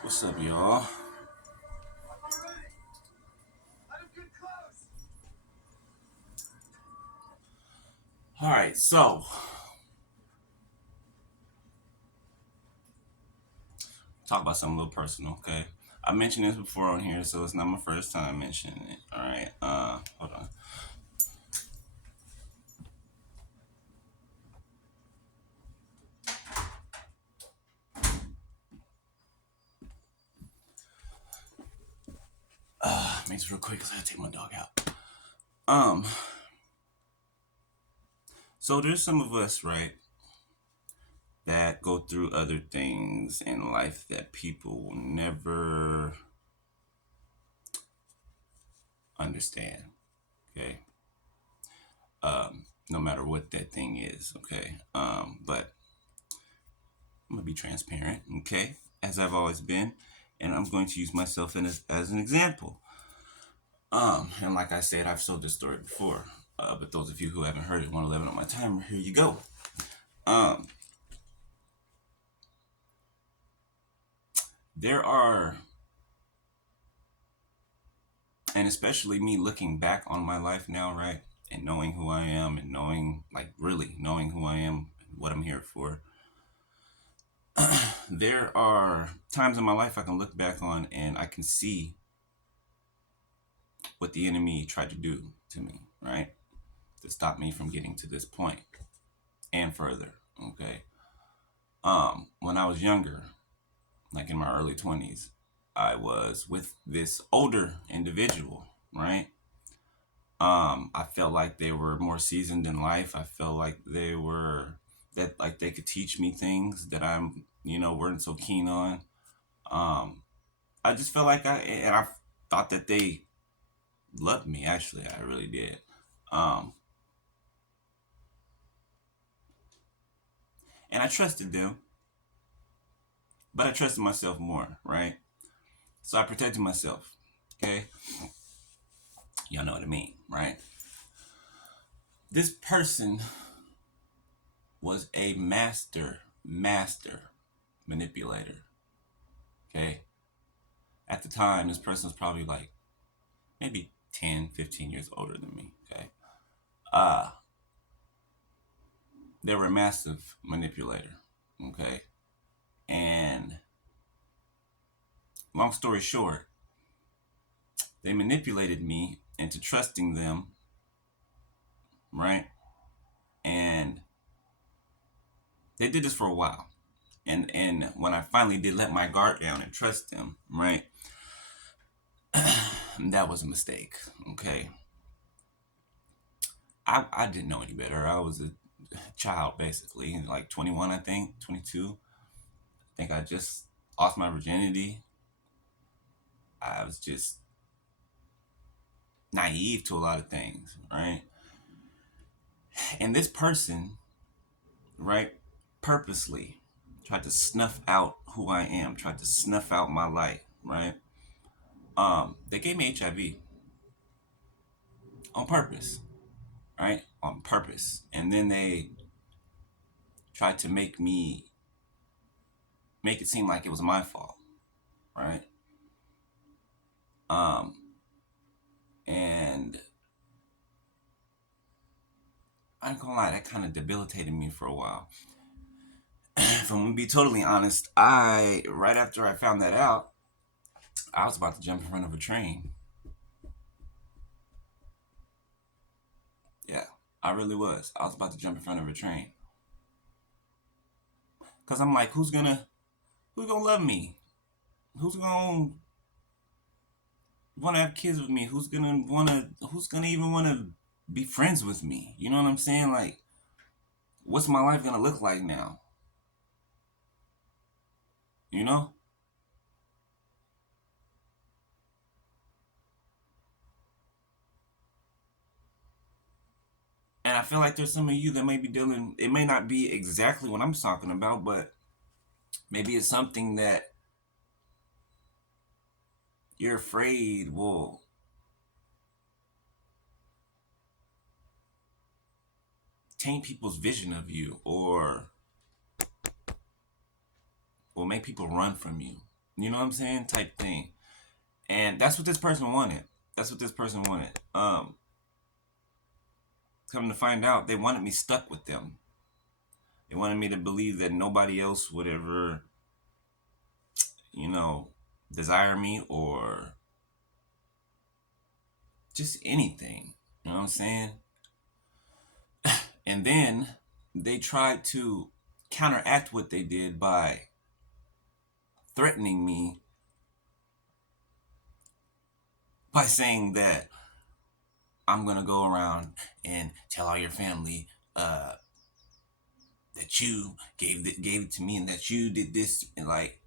What's up, y'all? All right, so talk about something a little personal, okay? I mentioned this before on here, so it's not my first time mentioning it. All right, hold on. Makes it real quick because I gotta take my dog out. Um, so there's some of us, right, that go through other things in life that people will never understand. Okay, no matter what that thing is. Okay, but I'm gonna be transparent. Okay, as I've always been, and I'm going to use myself as an example. And like I said, I've told this story before. But those of you who haven't heard it, 111 on my timer, here you go. Um, there are, and especially me looking back on my life now, right? And knowing who I am and knowing, like, really knowing who I am and what I'm here for. There are times in my life I can look back on and I can see what the enemy tried to do to me, right? To stop me from getting to this point and further, okay? When I was younger, like in my early 20s, I was with this older individual, right? I felt like they were more seasoned in life. I felt like they were that like they could teach me things that weren't so keen on. Um, I just felt like I thought that they loved me. Actually, I really did. Um, and I trusted them, but I trusted myself more, right? So I protected myself. Okay, y'all know what I mean, right? This person was a master manipulator. Okay. At the time, this person was probably like maybe 10, 15 years older than me. Okay. Uh, they were a massive manipulator. Okay. And long story short, they manipulated me into trusting them, right? And they did this for a while. And when I finally did let my guard down and trust them, right? That was a mistake. Okay. I didn't know any better. I was a child basically, like 21, I think, 22. I think I just lost my virginity. I was just naive to a lot of things, right? And this person, right, purposely tried to snuff out who I am, tried to snuff out my life, right? They gave me HIV on purpose, right? On purpose. And then they tried to make it seem like it was my fault, right? Um, and I ain't gonna lie, that kind of debilitated me for a while. If I'm gonna be totally honest, I right after I found that out, I was about to jump in front of a train. Yeah, I really was. I was about to jump in front of a train. Cause I'm like, who's gonna love me? Who's gonna wanna have kids with me? Who's gonna even wanna be friends with me? You know what I'm saying? Like, what's my life gonna look like now? You know? And I feel like there's some of you that may be dealing. It may not be exactly what I'm talking about, but maybe it's something that you're afraid will taint people's vision of you, or make people run from you. You know what I'm saying? Type thing. And that's what this person wanted. That's what this person wanted. Come to find out, they wanted me stuck with them. They wanted me to believe that nobody else would ever, you know, desire me or just anything. You know what I'm saying? And then they tried to counteract what they did by threatening me by saying that I'm gonna go around and tell all your family that you gave it to me and that you did this. And like,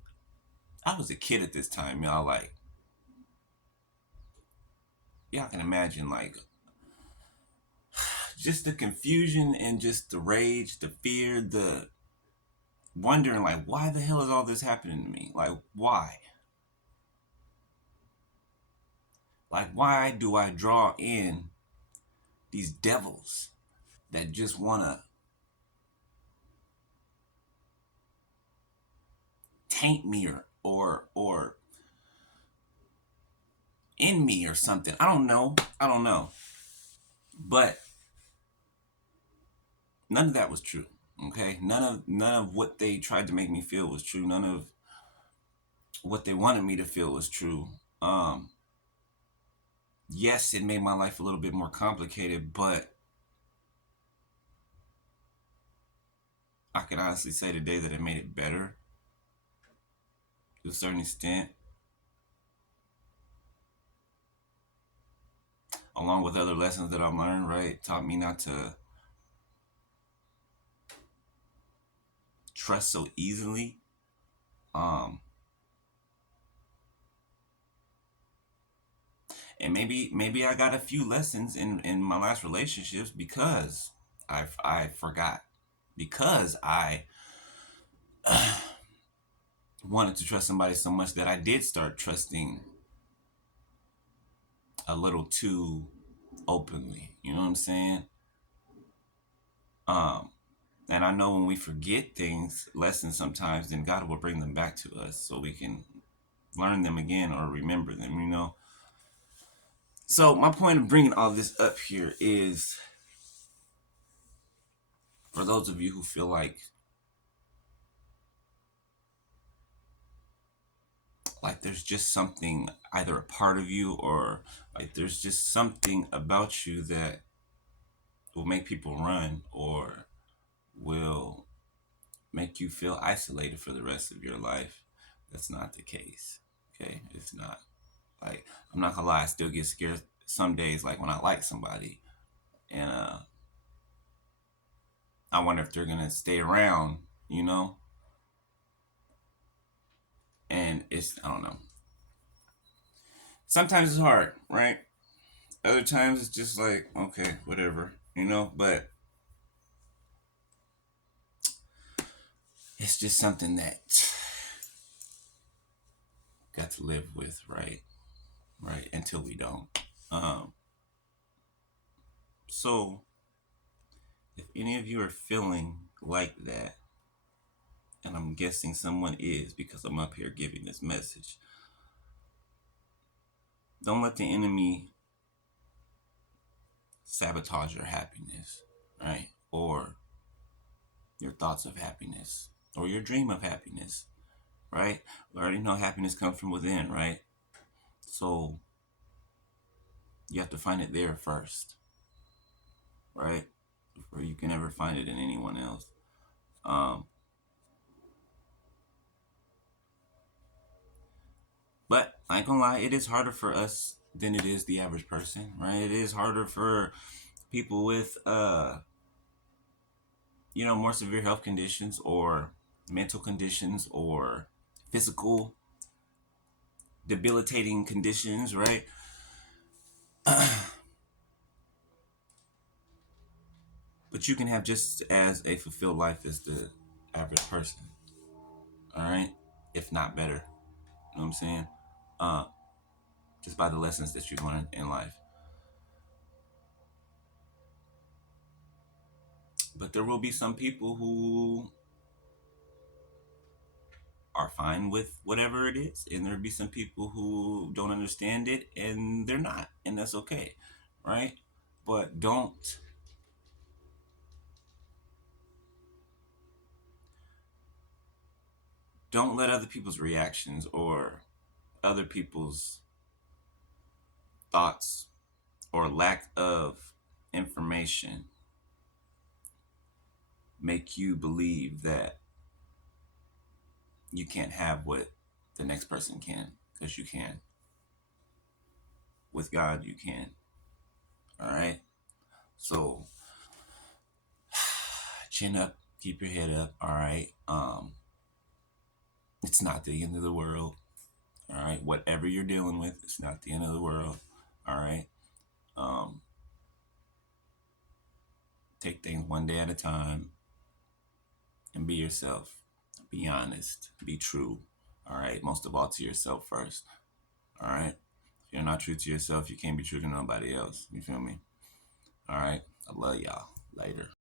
I was a kid at this time, y'all. Like, y'all can imagine, like, just the confusion and just the rage, the fear, the wondering, like, why the hell is all this happening to me? Like, why? Like, why do I draw in these devils that just wanna taint me or in me or something? I don't know. I don't know. But none of that was true. Okay? None of what they tried to make me feel was true. None of what they wanted me to feel was true. Yes, it made my life a little bit more complicated, but I can honestly say today that it made it better to a certain extent, along with other lessons that I've learned, right? It taught me not to trust so easily. Um, and maybe I got a few lessons in my last relationships because I forgot, because I wanted to trust somebody so much that I did start trusting a little too openly. You know what I'm saying? Um, and I know when we forget things, lessons sometimes, then God will bring them back to us so we can learn them again or remember them, you know? So, my point of bringing all this up here is for those of you who feel like there's just something, either a part of you or like there's just something about you that will make people run or will make you feel isolated for the rest of your life. That's not the case. Okay? It's not. Like, I'm not gonna lie, I still get scared some days, like when I like somebody, and I wonder if they're gonna stay around, you know. And it's, I don't know. Sometimes it's hard, right? Other times it's just like, okay, whatever, you know. But it's just something that got to live with, right? Right, until we don't. Um, so if any of you are feeling like that, and I'm guessing someone is because I'm up here giving this message, don't let the enemy sabotage your happiness, right? Or your thoughts of happiness, or your dream of happiness, right? We already know happiness comes from within, right? So you have to find it there first, right? Before you can ever find it in anyone else. Um, but I ain't gonna lie, it is harder for us than it is the average person, right? It is harder for people with more severe health conditions or mental conditions or physical debilitating conditions, right? But you can have just as a fulfilled life as the average person, all right? If not better. You know what I'm saying? Uh, just by the lessons that you learn in life. But there will be some people who are fine with whatever it is, and there'll be some people who don't understand it and they're not, and that's okay, right? But don't let other people's reactions or other people's thoughts or lack of information make you believe that you can't have what the next person can, because you can. With God, you can. All right. So chin up, keep your head up. All right. It's not the end of the world. All right. Whatever you're dealing with, it's not the end of the world. All right. Um, take things one day at a time and be yourself. Be honest. Be true. All right. Most of all, to yourself first. All right. If you're not true to yourself, you can't be true to nobody else. You feel me? All right. I love y'all. Later.